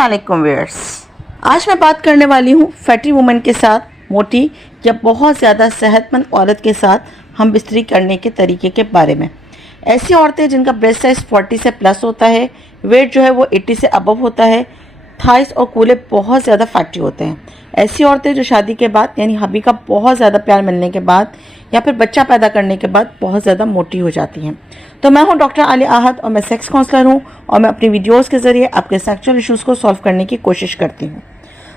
अस्सलाम वालेकुम व्यूअर्स, आज मैं बात करने वाली हूँ फैटी वुमेन के साथ मोटी या बहुत ज़्यादा सेहतमंद औरत के साथ हम बिस्तरी करने के तरीके के बारे में। ऐसी औरतें जिनका ब्रेस्ट साइज़ 40 से प्लस होता है, वेट जो है वो 80 से अबव होता है, थाइस और कूल्हे बहुत ज़्यादा फैटी होते हैं। ऐसी औरतें जो शादी के बाद यानी हबी का बहुत ज़्यादा प्यार मिलने के बाद या फिर बच्चा पैदा करने के बाद बहुत ज़्यादा मोटी हो जाती हैं। तो मैं हूं डॉक्टर आलिया आहद और मैं सेक्स काउंसलर हूं और मैं अपनी वीडियोस के ज़रिए आपके सेक्सुअल इश्यूज़ को सॉल्व करने की कोशिश करती हूं।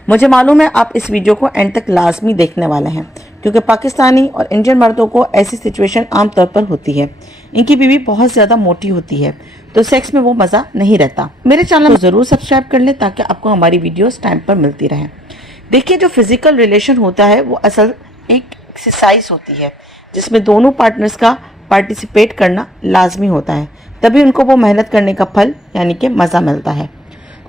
मुझे मालूम है आप इस वीडियो को एंड तक लाजमी देखने वाले हैं, क्योंकि पाकिस्तानी और इंडियन मर्दों को ऐसी सिचुएशन आमतौर पर होती है। इनकी बीवी बहुत ज़्यादा मोटी होती है तो सेक्स में वो मज़ा नहीं रहता। मेरे चैनल को ज़रूर सब्सक्राइब कर लें ताकि आपको हमारी वीडियोस टाइम पर मिलती रहें। देखिए, जो फिजिकल रिलेशन होता है वो असल एक एक्सरसाइज होती है जिसमें दोनों पार्टनर्स का पार्टिसिपेट करना लाजमी होता है, तभी उनको वो मेहनत करने का फल यानी कि मज़ा मिलता है।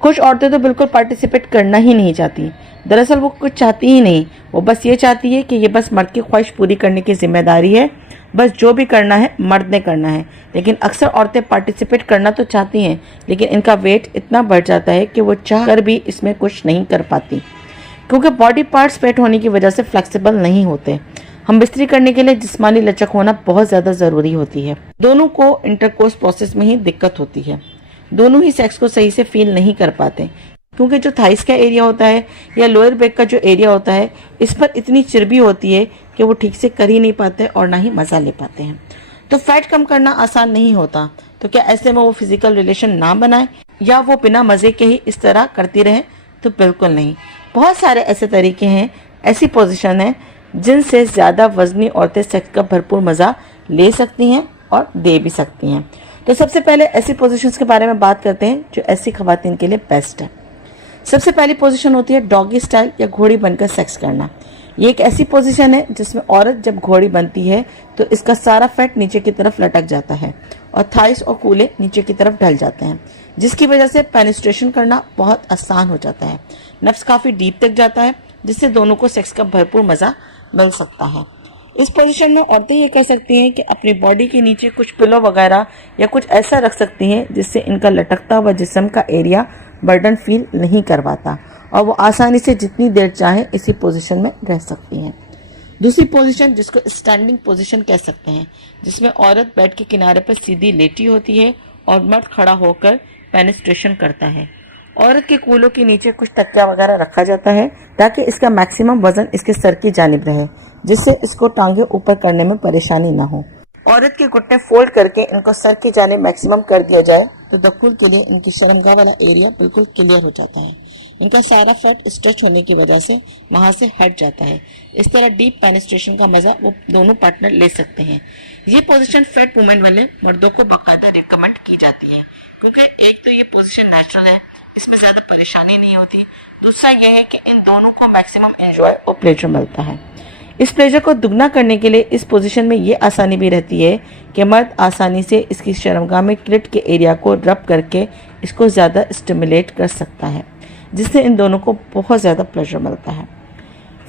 कुछ औरतें तो बिल्कुल पार्टिसिपेट करना ही नहीं चाहती। दरअसल वो कुछ चाहती ही नहीं, वो बस ये चाहती है कि ये बस मर्द की ख्वाहिश पूरी करने की जिम्मेदारी है, बस जो भी करना है मर्द ने करना है। लेकिन अक्सर औरतें पार्टिसिपेट करना तो चाहती हैं, लेकिन इनका वेट इतना बढ़ जाता है कि वो चाह कर भी इसमें कुछ नहीं कर पाती, क्योंकि बॉडी पार्ट्स फैट होने की वजह से फ्लेक्सिबल नहीं होते। हम बिस्तरी करने के लिए जिस्मानी लचक होना बहुत ज़्यादा ज़रूरी होती है। दोनों को इंटरकोर्स प्रोसेस में ही दिक्कत होती है, दोनों ही सेक्स को सही से फील नहीं कर पाते, क्योंकि जो थाइस का एरिया होता है या लोअर बैक का जो एरिया होता है, इस पर इतनी चर्बी होती है कि वो ठीक से कर ही नहीं पाते और ना ही मज़ा ले पाते हैं। तो फैट कम करना आसान नहीं होता। तो क्या ऐसे में वो फिजिकल रिलेशन ना बनाए या वो बिना मज़े के ही इस तरह करती रहे? तो बिल्कुल नहीं। बहुत सारे ऐसे तरीके हैं, ऐसी पोजीशन है जिनसे ज़्यादा वजनी औरतें सेक्स का भरपूर मज़ा ले सकती हैं और दे भी सकती हैं। तो सबसे पहले ऐसी पोजीशंस के बारे में बात करते हैं जो ऐसी खवातीन के लिए बेस्ट है। सबसे पहली पोजीशन होती है डॉगी स्टाइल या घोड़ी बनकर सेक्स करना। ये एक ऐसी पोजीशन है जिसमें औरत जब घोड़ी बनती है तो इसका सारा फैट नीचे की तरफ लटक जाता है और थाइस और कूल्हे नीचे की तरफ ढल जाते हैं, जिसकी वजह से पेनिट्रेशन करना बहुत आसान हो जाता है। नफ्स काफ़ी डीप तक जाता है, जिससे दोनों को सेक्स का भरपूर मज़ा मिल सकता है। इस पोजीशन में औरतें ये कर सकती हैं कि अपनी बॉडी के नीचे कुछ पिलो वगैरह या कुछ ऐसा रख सकती हैं जिससे इनका लटकता हुआ जिस्म का एरिया बर्डन फील नहीं करवाता और वो आसानी से जितनी देर चाहे इसी पोजीशन में रह सकती हैं। दूसरी पोजीशन, जिसको स्टैंडिंग पोजीशन कह सकते हैं, जिसमें औरत बेड के किनारे पर सीधी लेटी होती है और मर्द खड़ा होकर पेनिट्रेशन करता है। औरत के कूलों के नीचे कुछ तकिया वगैरह रखा जाता है ताकि इसका मैक्सिमम वजन इसके सर की जानिब रहे, जिससे इसको टांगे ऊपर करने में परेशानी ना हो। औरत के घुटने फोल्ड करके इनको सर की जानिब मैक्सिमम कर दिया जाए तो दखुल के लिए इनकी शर्मगाह वाला एरिया बिल्कुल क्लियर हो जाता है। इनका सारा फैट स्ट्रेच होने की वजह से वहाँ से हट जाता है। इस तरह डीप पेनिट्रेशन का मजा वो दोनों पार्टनर ले सकते हैं। ये पोजीशन फैट वुमेन वाले मर्दों को बाकायदा रिकमेंड की जाती है, क्योंकि एक तो ये पोजीशन नेचुरल है, इसमें ज्यादा परेशानी नहीं होती। दूसरा यह है कि इन दोनों को मैक्सिमम एंजॉय और प्लेजर मिलता है। इस प्लेजर को दुगना करने के लिए इस पोजीशन में ये आसानी भी रहती है कि मर्द आसानी से इसकी शर्मगाह में क्लिट के एरिया को रब करके इसको ज़्यादा स्टिमुलेट कर सकता है, जिससे इन दोनों को बहुत ज़्यादा प्लेजर मिलता है।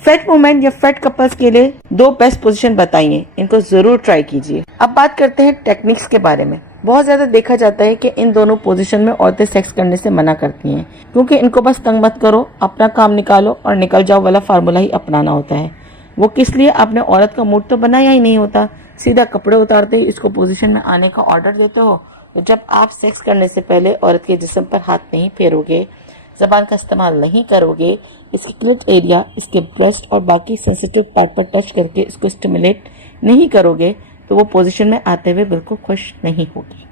फैट वुमेन या फैट कपल्स के लिए दो बेस्ट पोजीशन बताइए, इनको ज़रूर ट्राई कीजिए। अब बात करते हैं टेक्निक्स के बारे में। बहुत ज़्यादा देखा जाता है कि इन दोनों पोजीशन में औरतें सेक्स करने से मना करती हैं, क्योंकि इनको बस तंग मत करो, अपना काम निकालो और निकल जाओ वाला फार्मूला ही अपनाना होता है। वो किस लिए? आपने औरत का मूड तो बनाया ही नहीं होता, सीधा कपड़े उतारते ही इसको पोजीशन में आने का ऑर्डर देते हो। तो जब आप सेक्स करने से पहले औरत के जिस्म पर हाथ नहीं फेरोगे, ज़बान का इस्तेमाल नहीं करोगे, इसकी क्लिट एरिया, इसके ब्रेस्ट और बाकी सेंसिटिव पार्ट पर टच करके इसको स्टिमुलेट नहीं करोगे, तो वो पोजीशन में आते हुए बिल्कुल खुश नहीं होगी।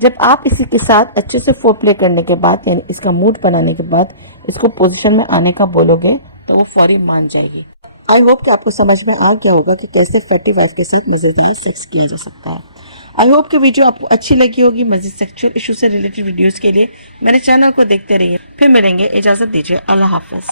जब आप इसी के साथ अच्छे से फोरप्ले करने के बाद यानी इसका मूड बनाने के बाद इसको पोजीशन में आने का बोलोगे तो वो फौरी मान जाएगी। आई होप कि आपको समझ में आ गया होगा कि कैसे फैटी वाइफ के साथ मज़ेदार सेक्स किया जा सकता है। आई होप कि वीडियो आपको अच्छी लगी होगी। मज़ीद सेक्सुअल इशू से रिलेटेड वीडियोस के लिए मेरे चैनल को देखते रहिए। फिर मिलेंगे, इजाज़त दीजिए, अल्लाह हाफ़िज़।